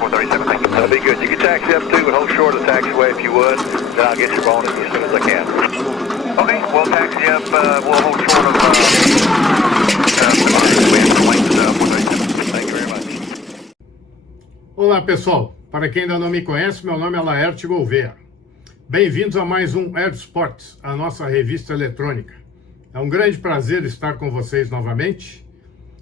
437, thank you. That'll be good. You can taxi up to and hold short of the taxiway if you would. Then I'll get your bonus as soon as I can. Okay, we'll taxi up, we'll hold short of, thank you very much. Olá pessoal, para quem ainda não me conhece, meu nome é Laerte Gouveia. Bem-vindos a mais um Air Sports, a nossa revista eletrônica. É um grande prazer estar com vocês novamente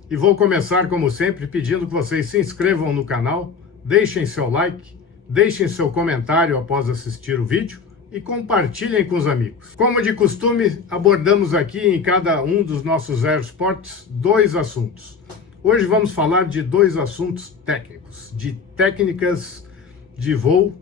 e vou começar, como sempre, pedindo que vocês se inscrevam no canal, deixem seu like, deixem seu comentário após assistir o vídeo e compartilhem com os amigos. Como de costume, abordamos aqui em cada um dos nossos Air Sports dois assuntos. Hoje vamos falar de dois assuntos técnicos, de técnicas de voo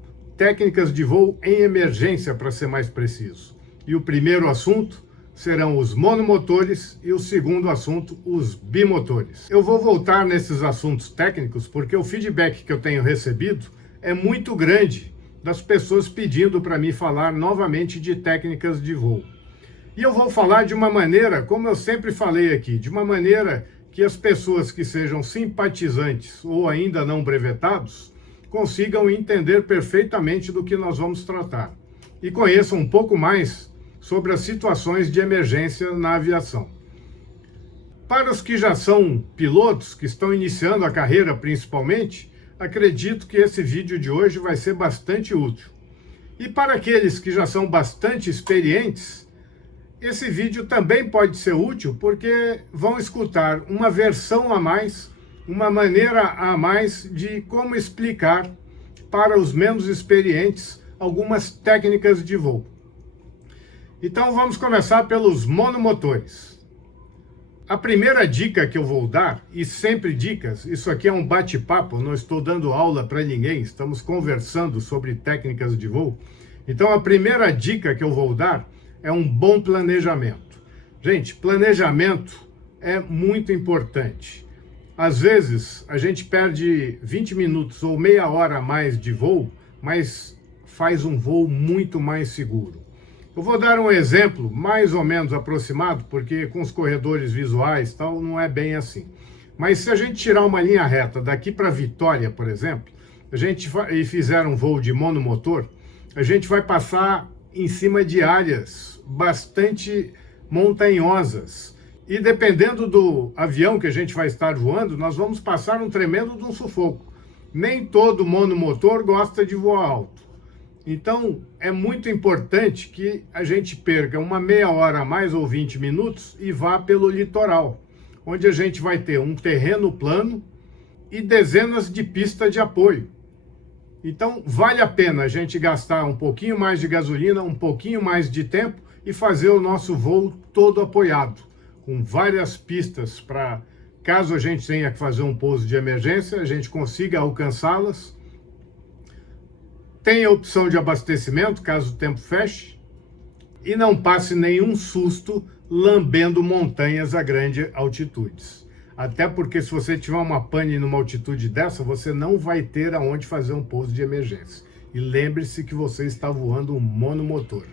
em emergência, para ser mais preciso. E o primeiro assunto serão os monomotores e o segundo assunto, os bimotores. Eu vou voltar nesses assuntos técnicos porque o feedback que eu tenho recebido é muito grande das pessoas pedindo para mim falar novamente de técnicas de voo. E eu vou falar de uma maneira, como eu sempre falei aqui, de uma maneira que as pessoas que sejam simpatizantes ou ainda não brevetados consigam entender perfeitamente do que nós vamos tratar e conheçam um pouco mais sobre as situações de emergência na aviação. Para os que já são pilotos, que estão iniciando a carreira principalmente, acredito que esse vídeo de hoje vai ser bastante útil. E para aqueles que já são bastante experientes, esse vídeo também pode ser útil porque vão escutar uma versão a mais, uma maneira a mais de como explicar para os menos experientes algumas técnicas de voo. Então vamos começar pelos monomotores. A primeira dica que eu vou dar, e sempre dicas, isso aqui é um bate-papo, não estou dando aula para ninguém, estamos conversando sobre técnicas de voo. Então a primeira dica que eu vou dar é um bom planejamento. Gente, planejamento é muito importante. Às vezes a gente perde 20 minutos ou meia hora a mais de voo, mas faz um voo muito mais seguro. Eu vou dar um exemplo mais ou menos aproximado, porque com os corredores visuais tal, não é bem assim. Mas se a gente tirar uma linha reta daqui para Vitória, por exemplo, e fizer um voo de monomotor, a gente vai passar em cima de áreas bastante montanhosas. E dependendo do avião que a gente vai estar voando, nós vamos passar um tremendo de um sufoco. Nem todo monomotor gosta de voar alto. Então, é muito importante que a gente perca uma meia hora a mais ou 20 minutos e vá pelo litoral, onde a gente vai ter um terreno plano e dezenas de pistas de apoio. Então, vale a pena a gente gastar um pouquinho mais de gasolina, um pouquinho mais de tempo e fazer o nosso voo todo apoiado, com várias pistas para, caso a gente tenha que fazer um pouso de emergência, a gente consiga alcançá-las. Tem a opção de abastecimento, caso o tempo feche, e não passe nenhum susto lambendo montanhas a grandes altitudes. Até porque se você tiver uma pane numa altitude dessa, você não vai ter aonde fazer um pouso de emergência. E lembre-se que você está voando um monomotor.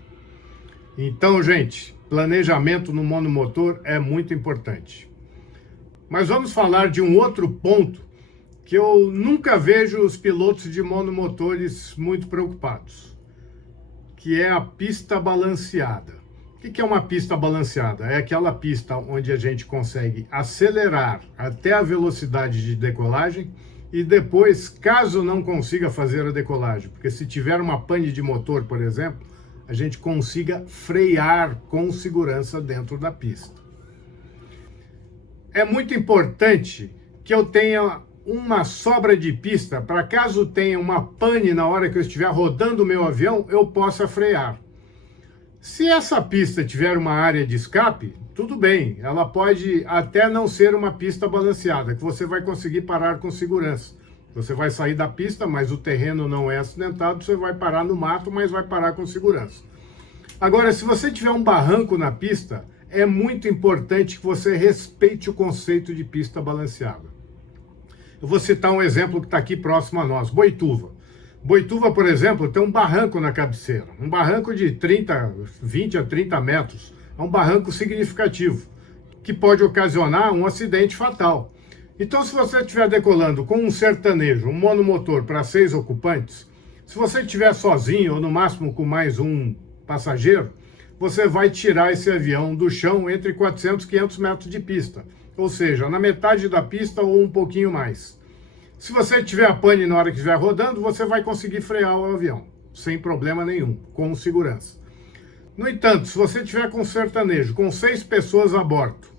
Então, gente, planejamento no monomotor é muito importante. Mas vamos falar de um outro ponto que eu nunca vejo os pilotos de monomotores muito preocupados, que é a pista balanceada. O que é uma pista balanceada? É aquela pista onde a gente consegue acelerar até a velocidade de decolagem e depois, caso não consiga fazer a decolagem, porque se tiver uma pane de motor, por exemplo, a gente consiga frear com segurança dentro da pista. É muito importante que eu tenha uma sobra de pista para caso tenha uma pane na hora que eu estiver rodando o meu avião, eu possa frear. Se essa pista tiver uma área de escape, tudo bem, ela pode até não ser uma pista balanceada, que você vai conseguir parar com segurança. Você vai sair da pista, mas o terreno não é acidentado, você vai parar no mato, mas vai parar com segurança. Agora, se você tiver um barranco na pista, é muito importante que você respeite o conceito de pista balanceada. Eu vou citar um exemplo que está aqui próximo a nós, Boituva. Boituva, por exemplo, tem um barranco na cabeceira, um barranco de 20 a 30 metros. É um barranco significativo, que pode ocasionar um acidente fatal. Então, se você estiver decolando com um sertanejo, um monomotor para 6 ocupantes, se você estiver sozinho ou no máximo com mais um passageiro, você vai tirar esse avião do chão entre 400 e 500 metros de pista, ou seja, na metade da pista ou um pouquinho mais. Se você tiver a pane na hora que estiver rodando, você vai conseguir frear o avião, sem problema nenhum, com segurança. No entanto, se você tiver com sertanejo, com 6 pessoas a bordo,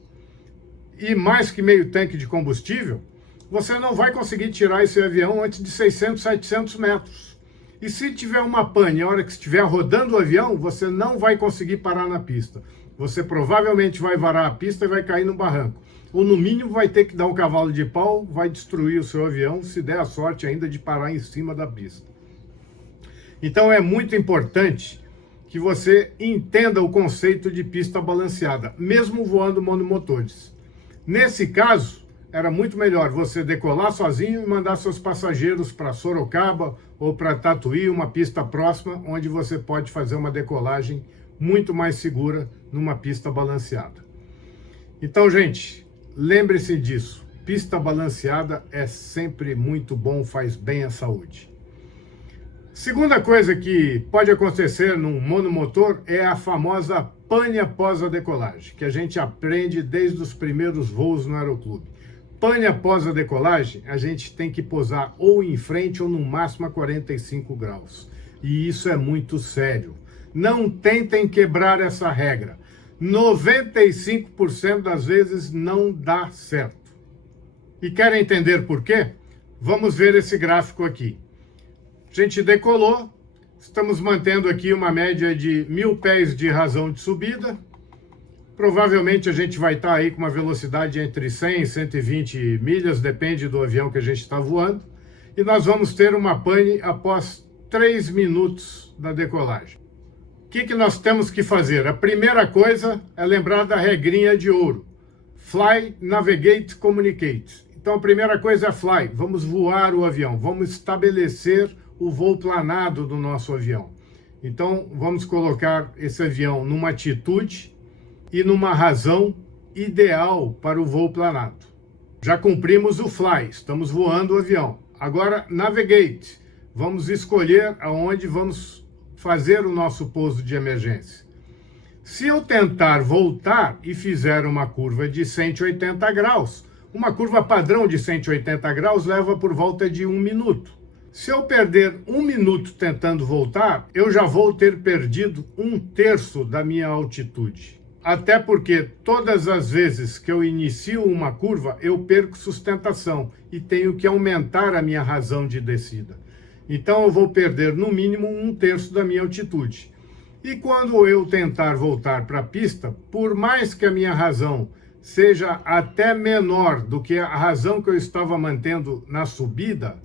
e mais que meio tanque de combustível, você não vai conseguir tirar esse avião antes de 600, 700 metros. E se tiver uma pane na hora que estiver rodando o avião, você não vai conseguir parar na pista. Você provavelmente vai varar a pista e vai cair no barranco. Ou no mínimo vai ter que dar um cavalo de pau, vai destruir o seu avião, se der a sorte ainda de parar em cima da pista. Então é muito importante que você entenda o conceito de pista balanceada, mesmo voando monomotores. Nesse caso, era muito melhor você decolar sozinho e mandar seus passageiros para Sorocaba ou para Tatuí, uma pista próxima, onde você pode fazer uma decolagem muito mais segura numa pista balanceada. Então, gente, lembre-se disso. Pista balanceada é sempre muito bom, faz bem à saúde. Segunda coisa que pode acontecer num monomotor é a famosa pane após a decolagem, que a gente aprende desde os primeiros voos no aeroclube. Pane após a decolagem, a gente tem que pousar ou em frente ou no máximo a 45 graus. E isso é muito sério. Não tentem quebrar essa regra. 95% das vezes não dá certo. E querem entender por quê? Vamos ver esse gráfico aqui. A gente decolou, estamos mantendo aqui uma média de 1.000 pés de razão de subida. Provavelmente a gente vai estar aí com uma velocidade entre 100 e 120 milhas, depende do avião que a gente está voando. E nós vamos ter uma pane após 3 minutos da decolagem. O que nós temos que fazer? A primeira coisa é lembrar da regrinha de ouro. Fly, navigate, communicate. Então a primeira coisa é fly, vamos voar o avião, vamos estabelecer o voo planado do nosso avião. Então vamos colocar esse avião numa atitude e numa razão ideal para o voo planado. Já cumprimos o fly, estamos voando o avião. Agora, navigate, vamos escolher aonde vamos fazer o nosso pouso de emergência. Se eu tentar voltar e fizer uma curva de 180 graus, uma curva padrão de 180 graus leva por volta de 1 minuto. Se eu perder 1 minuto tentando voltar, eu já vou ter perdido 1/3 da minha altitude. Até porque todas as vezes que eu inicio uma curva, eu perco sustentação e tenho que aumentar a minha razão de descida. Então eu vou perder no mínimo 1/3 da minha altitude. E quando eu tentar voltar para a pista, por mais que a minha razão seja até menor do que a razão que eu estava mantendo na subida,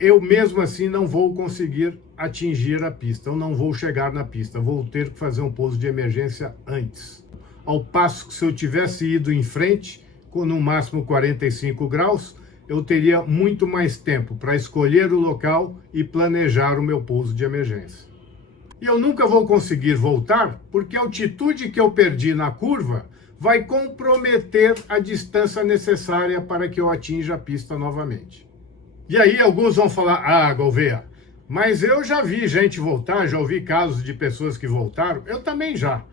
eu mesmo assim não vou conseguir atingir a pista, eu não vou chegar na pista, vou ter que fazer um pouso de emergência antes. Ao passo que se eu tivesse ido em frente, com no máximo 45 graus, eu teria muito mais tempo para escolher o local e planejar o meu pouso de emergência. E eu nunca vou conseguir voltar, porque a altitude que eu perdi na curva vai comprometer a distância necessária para que eu atinja a pista novamente. E aí alguns vão falar, Gouveia, mas eu já vi gente voltar, já ouvi casos de pessoas que voltaram, eu também já.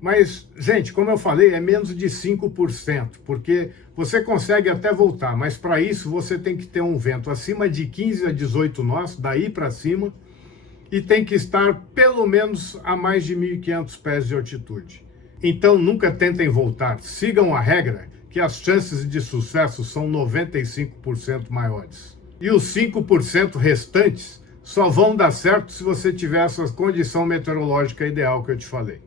Mas, gente, como eu falei, é menos de 5%, porque você consegue até voltar, mas para isso você tem que ter um vento acima de 15 a 18 nós, daí para cima, e tem que estar pelo menos a mais de 1.500 pés de altitude. Então nunca tentem voltar, sigam a regra, que as chances de sucesso são 95% maiores. E os 5% restantes só vão dar certo se você tiver essa condição meteorológica ideal que eu te falei.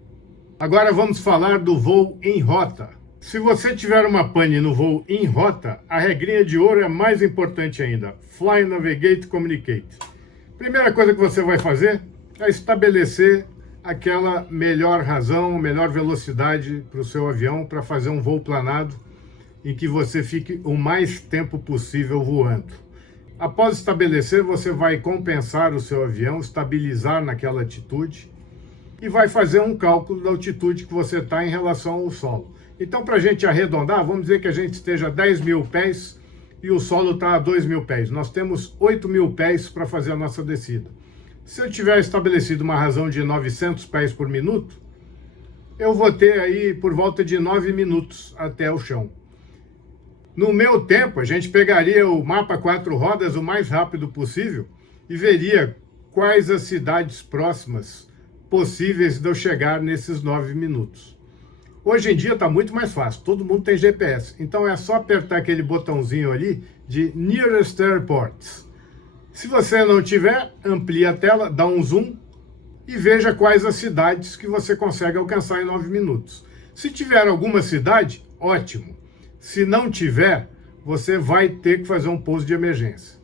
Agora vamos falar do voo em rota. Se você tiver uma pane no voo em rota, a regrinha de ouro é mais importante ainda. Fly, navigate, communicate. Primeira coisa que você vai fazer é estabelecer aquela melhor razão, melhor velocidade para o seu avião para fazer um voo planado em que você fique o mais tempo possível voando. Após estabelecer, você vai compensar o seu avião, estabilizar naquela altitude e vai fazer um cálculo da altitude que você está em relação ao solo. Então, para a gente arredondar, vamos dizer que a gente esteja a 10 mil pés e o solo está a 2 mil pés. Nós temos 8 mil pés para fazer a nossa descida. Se eu tiver estabelecido uma razão de 900 pés por minuto, eu vou ter aí por volta de 9 minutos até o chão. No meu tempo, a gente pegaria o mapa 4 rodas o mais rápido possível e veria quais as cidades próximas possíveis de eu chegar nesses 9 minutos. Hoje em dia está muito mais fácil, todo mundo tem GPS, então é só apertar aquele botãozinho ali de Nearest Airports. Se você não tiver, amplia a tela, dá um zoom e veja quais as cidades que você consegue alcançar em 9 minutos. Se tiver alguma cidade, ótimo. Se não tiver, você vai ter que fazer um pouso de emergência.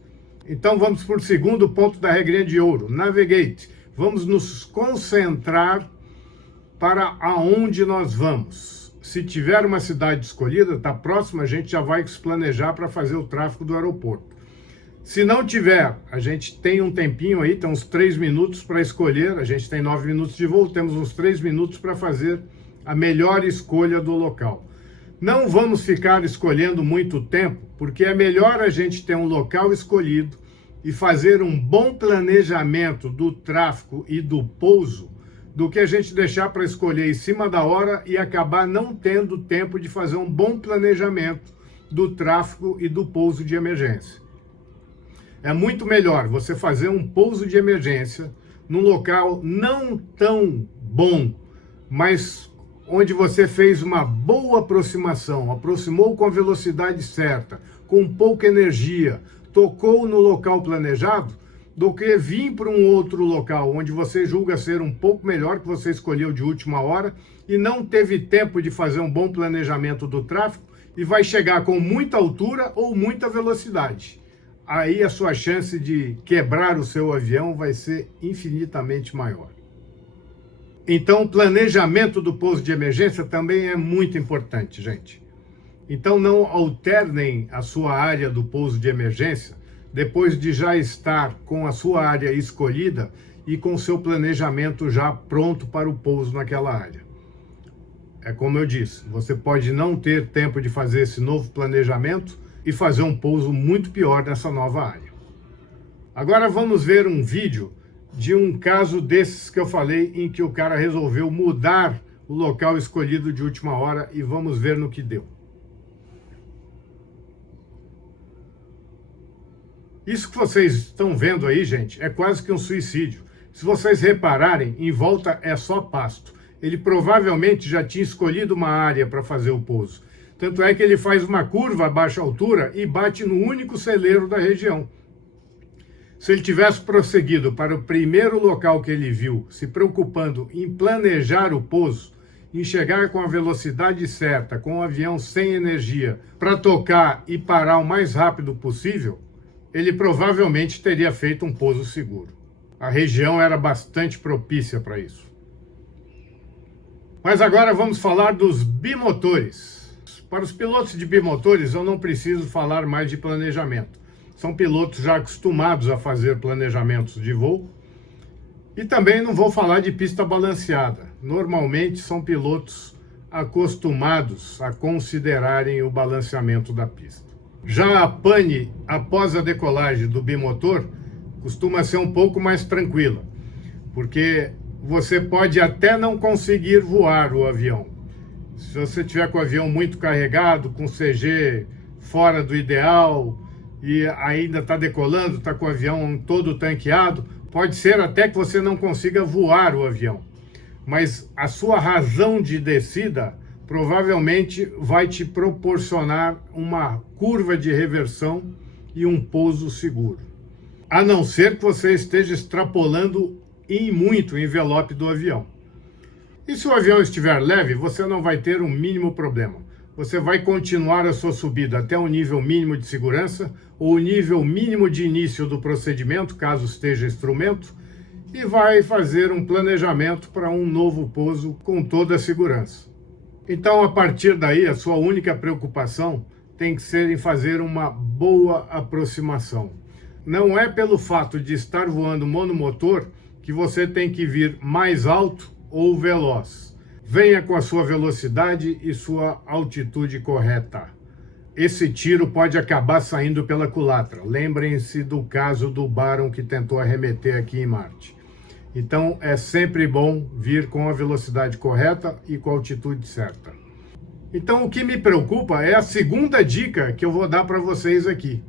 Então vamos para o segundo ponto da regrinha de ouro, Navigate. Vamos nos concentrar para aonde nós vamos. Se tiver uma cidade escolhida, está próxima, a gente já vai se planejar para fazer o tráfego do aeroporto. Se não tiver, a gente tem um tempinho aí, tem uns 3 minutos para escolher, a gente tem 9 minutos de voo, temos uns 3 minutos para fazer a melhor escolha do local. Não vamos ficar escolhendo muito tempo, porque é melhor a gente ter um local escolhido e fazer um bom planejamento do tráfego e do pouso, do que a gente deixar para escolher em cima da hora e acabar não tendo tempo de fazer um bom planejamento do tráfego e do pouso de emergência. É muito melhor você fazer um pouso de emergência num local não tão bom, mas onde você fez uma boa aproximação, aproximou com a velocidade certa, com pouca energia, tocou no local planejado, do que vir para um outro local onde você julga ser um pouco melhor, que você escolheu de última hora, e não teve tempo de fazer um bom planejamento do tráfego, e vai chegar com muita altura ou muita velocidade. Aí a sua chance de quebrar o seu avião vai ser infinitamente maior. Então, o planejamento do pouso de emergência também é muito importante, gente. Então, não alternem a sua área do pouso de emergência depois de já estar com a sua área escolhida e com o seu planejamento já pronto para o pouso naquela área. É como eu disse, você pode não ter tempo de fazer esse novo planejamento e fazer um pouso muito pior nessa nova área. Agora vamos ver um vídeo de um caso desses que eu falei, em que o cara resolveu mudar o local escolhido de última hora, e vamos ver no que deu. Isso que vocês estão vendo aí, gente, é quase que um suicídio. Se vocês repararem, em volta é só pasto. Ele provavelmente já tinha escolhido uma área para fazer o pouso. Tanto é que ele faz uma curva a baixa altura e bate no único celeiro da região. Se ele tivesse prosseguido para o primeiro local que ele viu, se preocupando em planejar o pouso, em chegar com a velocidade certa, com o avião sem energia, para tocar e parar o mais rápido possível, ele provavelmente teria feito um pouso seguro. A região era bastante propícia para isso. Mas agora vamos falar dos bimotores. Para os pilotos de bimotores, eu não preciso falar mais de planejamento. São pilotos já acostumados a fazer planejamentos de voo. E também não vou falar de pista balanceada. Normalmente são pilotos acostumados a considerarem o balanceamento da pista. Já a pane após a decolagem do bimotor costuma ser um pouco mais tranquila, porque você pode até não conseguir voar o avião. Se você tiver com o avião muito carregado, com CG fora do ideal, e ainda está decolando, está com o avião todo tanqueado, pode ser até que você não consiga voar o avião. Mas a sua razão de descida provavelmente vai te proporcionar uma curva de reversão e um pouso seguro. A não ser que você esteja extrapolando em muito o envelope do avião. E se o avião estiver leve, você não vai ter um mínimo problema. Você vai continuar a sua subida até o nível mínimo de segurança, ou o nível mínimo de início do procedimento, caso esteja instrumento, e vai fazer um planejamento para um novo pouso com toda a segurança. Então, a partir daí, a sua única preocupação tem que ser em fazer uma boa aproximação. Não é pelo fato de estar voando monomotor que você tem que vir mais alto ou veloz. venha com a sua velocidade e sua altitude correta. Esse tiro pode acabar saindo pela culatra. Lembrem-se do caso do Barron que tentou arremeter aqui em Marte. Então é sempre bom vir com a velocidade correta e com a altitude certa. Então o que me preocupa é a segunda dica que eu vou dar para vocês aqui.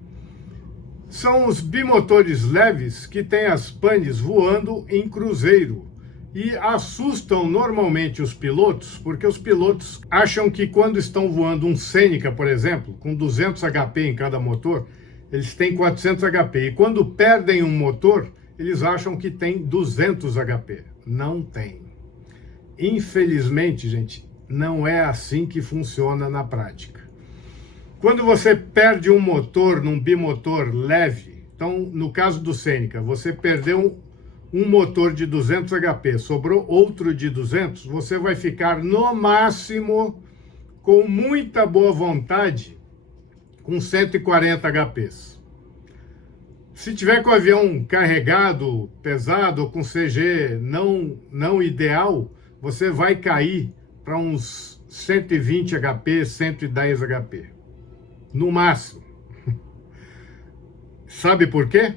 São os bimotores leves que têm as panes voando em cruzeiro e assustam normalmente os pilotos, porque os pilotos acham que quando estão voando um Seneca, por exemplo, com 200 HP em cada motor, eles têm 400 HP. E quando perdem um motor, eles acham que tem 200 HP. Não tem. Infelizmente, gente, não é assim que funciona na prática. Quando você perde um motor num bimotor leve, então no caso do Seneca, você perdeu um motor de 200 HP, sobrou outro de 200, você vai ficar no máximo, com muita boa vontade, com 140 HPs. Se tiver com o avião carregado, pesado, ou com CG não ideal, você vai cair para uns 120 HP, 110 HP. No máximo. Sabe por quê?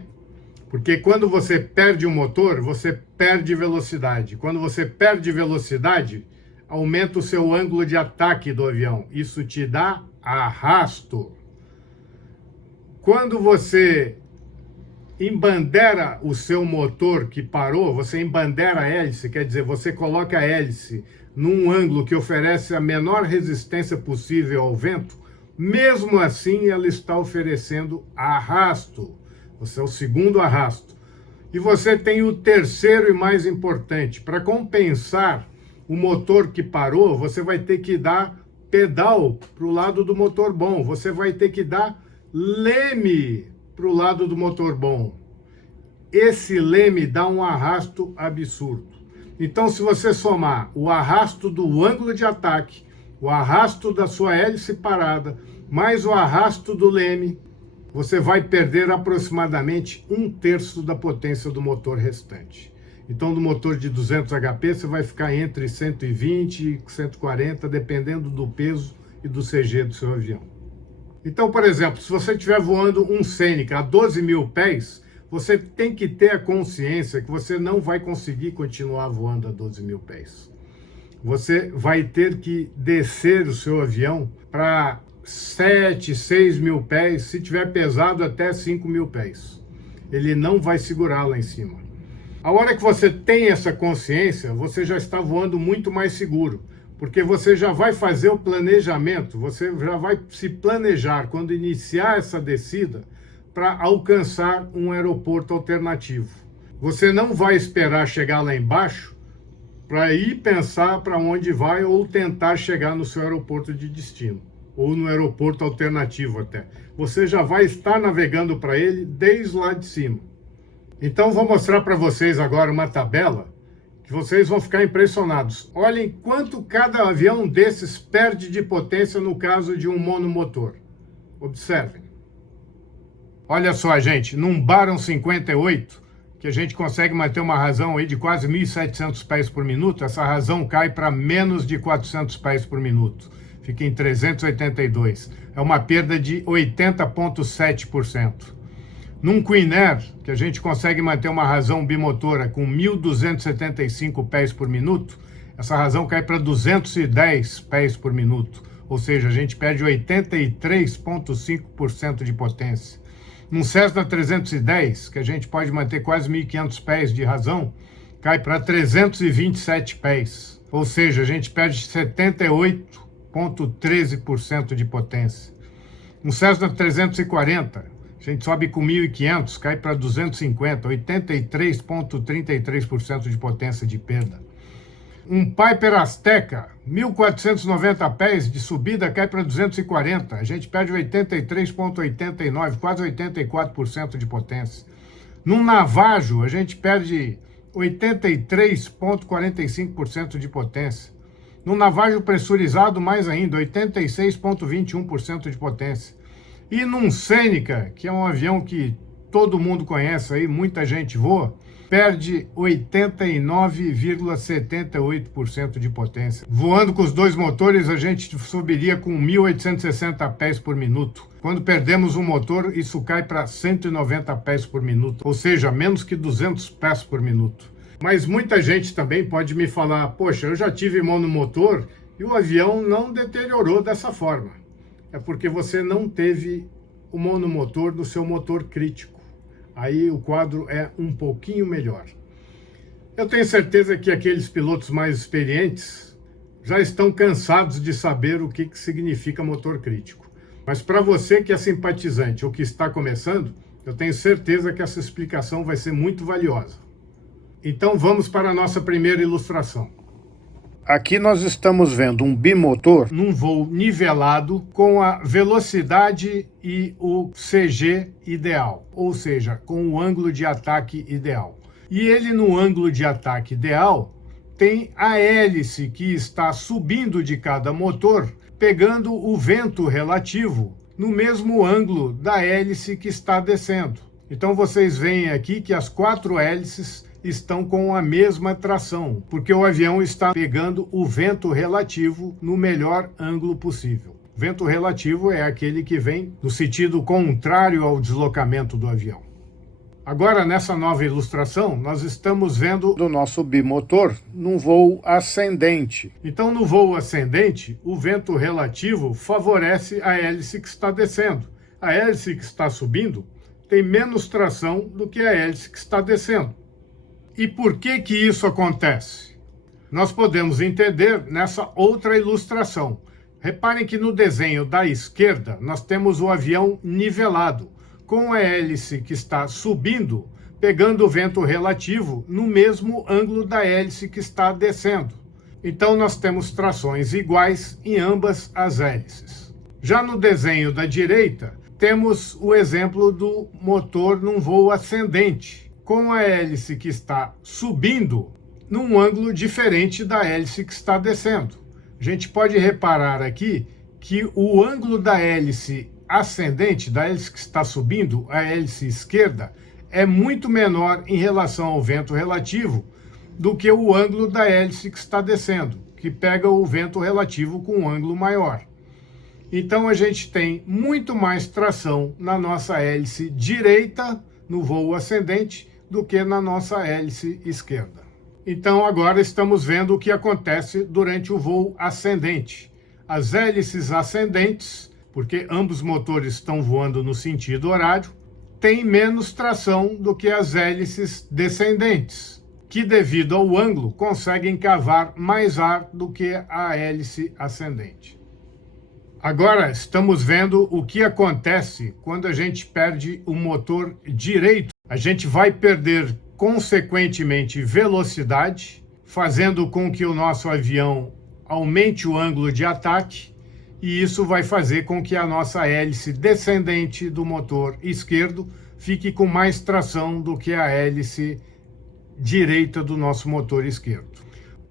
Porque quando você perde o motor, você perde velocidade. Quando você perde velocidade, aumenta o seu ângulo de ataque do avião. Isso te dá arrasto. Quando você embandera o seu motor que parou, você embandera a hélice, quer dizer, você coloca a hélice num ângulo que oferece a menor resistência possível ao vento, mesmo assim ela está oferecendo arrasto. Você é o segundo arrasto. E você tem o terceiro e mais importante. Para compensar o motor que parou, você vai ter que dar pedal para o lado do motor bom. Você vai ter que dar leme para o lado do motor bom. Esse leme dá um arrasto absurdo. Então, se você somar o arrasto do ângulo de ataque, o arrasto da sua hélice parada, mais o arrasto do leme, você vai perder aproximadamente 1/3 da potência do motor restante. Então, do motor de 200 HP, você vai ficar entre 120 e 140, dependendo do peso e do CG do seu avião. Então, por exemplo, se você estiver voando um Seneca a 12 mil pés, você tem que ter a consciência que você não vai conseguir continuar voando a 12 mil pés. Você vai ter que descer o seu avião para 7, 6 mil pés, se tiver pesado até 5 mil pés. Ele não vai segurar lá em cima. A hora que você tem essa consciência, você já está voando muito mais seguro, porque você já vai fazer o planejamento, você já vai se planejar quando iniciar essa descida para alcançar um aeroporto alternativo. Você não vai esperar chegar lá embaixo para ir pensar para onde vai ou tentar chegar no seu aeroporto de destino, ou no aeroporto alternativo até. Você já vai estar navegando para ele desde lá de cima. Então vou mostrar para vocês agora uma tabela que vocês vão ficar impressionados. Olhem quanto cada avião desses perde de potência no caso de um monomotor. Observem. Olha só, gente, num Barron 58, que a gente consegue manter uma razão aí de quase 1.700 pés por minuto, essa razão cai para menos de 400 pés por minuto. Fica em 382. É uma perda de 80,7%. Num Queen Air, que a gente consegue manter uma razão bimotora com 1.275 pés por minuto, essa razão cai para 210 pés por minuto. Ou seja, a gente perde 83,5% de potência. Num Cessna 310, que a gente pode manter quase 1.500 pés de razão, cai para 327 pés. Ou seja, a gente perde 78,13% de potência. Um Cessna 340, a gente sobe com 1.500, cai para 250, 83,33% de potência de perda. Um Piper Azteca, 1.490 pés de subida, cai para 240. A gente perde 83,89, quase 84% de potência. Num Navajo, a gente perde 83,45% de potência. Num Navajo pressurizado, mais ainda, 86,21% de potência. E num Seneca, que é um avião que todo mundo conhece aí, muita gente voa, perde 89,78% de potência. Voando com os dois motores, a gente subiria com 1.860 pés por minuto. Quando perdemos um motor, isso cai para 190 pés por minuto, ou seja, menos que 200 pés por minuto. Mas muita gente também pode me falar, poxa, eu já tive monomotor e o avião não deteriorou dessa forma. É porque você não teve o monomotor no seu motor crítico. Aí o quadro é um pouquinho melhor. Eu tenho certeza que aqueles pilotos mais experientes já estão cansados de saber o que significa motor crítico. Mas para você que é simpatizante ou que está começando, eu tenho certeza que essa explicação vai ser muito valiosa. Então vamos para a nossa primeira ilustração. Aqui nós estamos vendo um bimotor num voo nivelado com a velocidade e o CG ideal, ou seja, com o ângulo de ataque ideal. E ele no ângulo de ataque ideal tem a hélice que está subindo de cada motor, pegando o vento relativo no mesmo ângulo da hélice que está descendo. Então vocês veem aqui que as 4 hélices estão com a mesma tração, porque o avião está pegando o vento relativo no melhor ângulo possível. Vento relativo é aquele que vem no sentido contrário ao deslocamento do avião. Agora, nessa nova ilustração, nós estamos vendo o nosso bimotor num voo ascendente. Então, no voo ascendente, o vento relativo favorece a hélice que está descendo. A hélice que está subindo tem menos tração do que a hélice que está descendo. E por que que isso acontece? Nós podemos entender nessa outra ilustração. Reparem que no desenho da esquerda, nós temos o avião nivelado, com a hélice que está subindo, pegando o vento relativo no mesmo ângulo da hélice que está descendo. Então nós temos trações iguais em ambas as hélices. Já no desenho da direita, temos o exemplo do motor num voo ascendente, com a hélice que está subindo num ângulo diferente da hélice que está descendo. A gente pode reparar aqui que o ângulo da hélice ascendente, da hélice que está subindo, a hélice esquerda, é muito menor em relação ao vento relativo do que o ângulo da hélice que está descendo, que pega o vento relativo com um ângulo maior. Então a gente tem muito mais tração na nossa hélice direita, no voo ascendente, do que na nossa hélice esquerda. Então agora estamos vendo o que acontece durante o voo ascendente. As hélices ascendentes, porque ambos motores estão voando no sentido horário, têm menos tração do que as hélices descendentes, que devido ao ângulo conseguem cavar mais ar do que a hélice ascendente. Agora estamos vendo o que acontece quando a gente perde o motor direito. A gente vai perder, consequentemente, velocidade, fazendo com que o nosso avião aumente o ângulo de ataque, e isso vai fazer com que a nossa hélice descendente do motor esquerdo fique com mais tração do que a hélice direita do nosso motor esquerdo.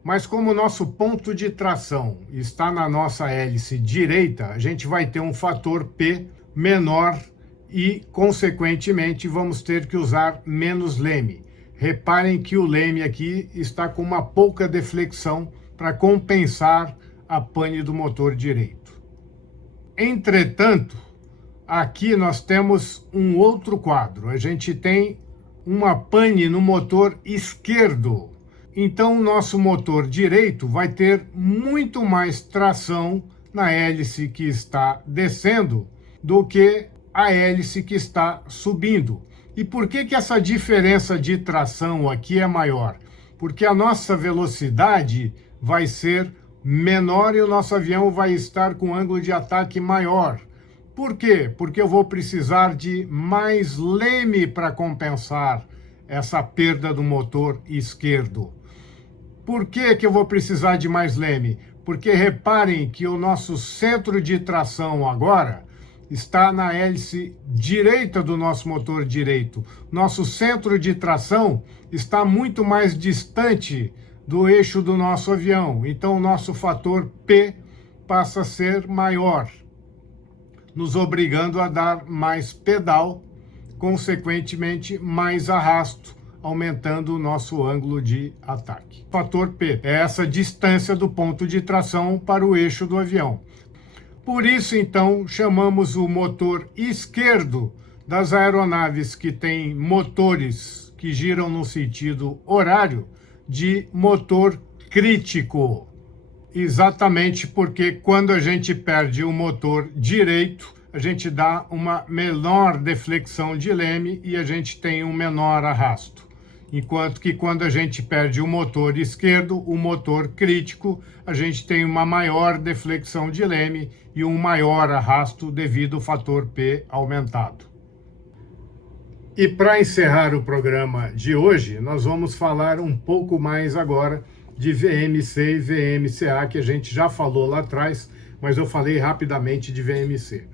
Mas como o nosso ponto de tração está na nossa hélice direita, a gente vai ter um fator P menor e, consequentemente, vamos ter que usar menos leme. Reparem que o leme aqui está com uma pouca deflexão para compensar a pane do motor direito. Entretanto, aqui nós temos um outro quadro. A gente tem uma pane no motor esquerdo. Então, o nosso motor direito vai ter muito mais tração na hélice que está descendo do que a hélice que está subindo. E por que que essa diferença de tração aqui é maior? Porque a nossa velocidade vai ser menor e o nosso avião vai estar com ângulo de ataque maior. Por quê? Porque eu vou precisar de mais leme para compensar essa perda do motor esquerdo. Por que que eu vou precisar de mais leme? Porque reparem que o nosso centro de tração agora está na hélice direita do nosso motor direito. Nosso centro de tração está muito mais distante do eixo do nosso avião. Então, o nosso fator P passa a ser maior, nos obrigando a dar mais pedal, consequentemente, mais arrasto, aumentando o nosso ângulo de ataque. Fator P é essa distância do ponto de tração para o eixo do avião. Por isso, então, chamamos o motor esquerdo das aeronaves que têm motores que giram no sentido horário de motor crítico. Exatamente porque quando a gente perde o motor direito, a gente dá uma menor deflexão de leme e a gente tem um menor arrasto. Enquanto que quando a gente perde o motor esquerdo, o motor crítico, a gente tem uma maior deflexão de leme e um maior arrasto devido ao fator P aumentado. E para encerrar o programa de hoje, nós vamos falar um pouco mais agora de VMC e VMCA, que a gente já falou lá atrás, mas eu falei rapidamente de VMC.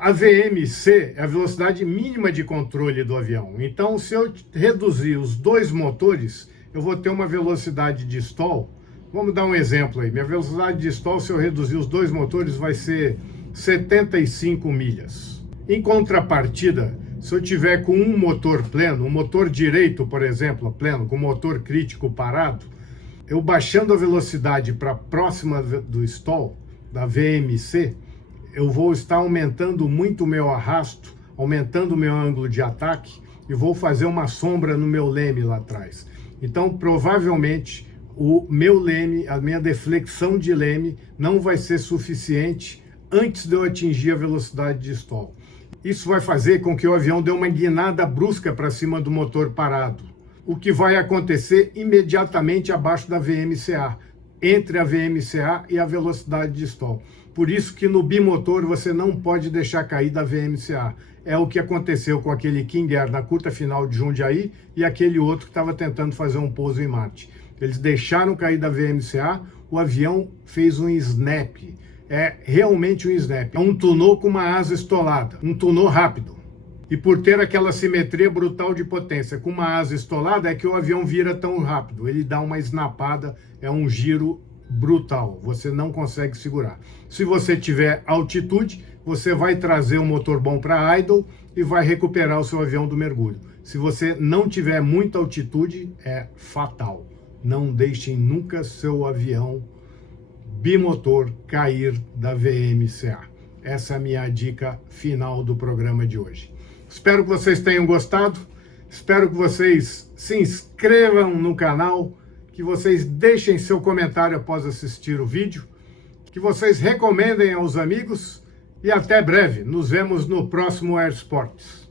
A VMC é a velocidade mínima de controle do avião. Então, se eu reduzir os dois motores, eu vou ter uma velocidade de stall. Vamos dar um exemplo aí. Minha velocidade de stall, se eu reduzir os dois motores, vai ser 75 milhas. Em contrapartida, se eu tiver com um motor pleno, um motor direito, por exemplo, pleno, com motor crítico parado, eu baixando a velocidade para próxima do stall, da VMC, eu vou estar aumentando muito o meu arrasto, aumentando o meu ângulo de ataque e vou fazer uma sombra no meu leme lá atrás. Então, provavelmente, o meu leme, a minha deflexão de leme não vai ser suficiente antes de eu atingir a velocidade de stall. Isso vai fazer com que o avião dê uma guinada brusca para cima do motor parado, o que vai acontecer imediatamente abaixo da VMCA, entre a VMCA e a velocidade de stall. Por isso que no bimotor você não pode deixar cair da VMCA. É o que aconteceu com aquele King Air na curta final de Jundiaí e aquele outro que estava tentando fazer um pouso em Marte. Eles deixaram cair da VMCA, o avião fez um snap. É realmente um snap. É um tunô com uma asa estolada, um tunô rápido. E por ter aquela simetria brutal de potência com uma asa estolada, é que o avião vira tão rápido. Ele dá uma snapada, é um giro brutal. Você não consegue segurar. Se você tiver altitude, você vai trazer um motor bom para idle e vai recuperar o seu avião do mergulho. Se você não tiver muita altitude, é fatal. Não deixem nunca seu avião bimotor cair da VMCA. Essa é a minha dica final do programa de hoje. Espero que vocês tenham gostado, espero que vocês se inscrevam no canal, que vocês deixem seu comentário após assistir o vídeo, que vocês recomendem aos amigos e até breve. Nos vemos no próximo Air Sports.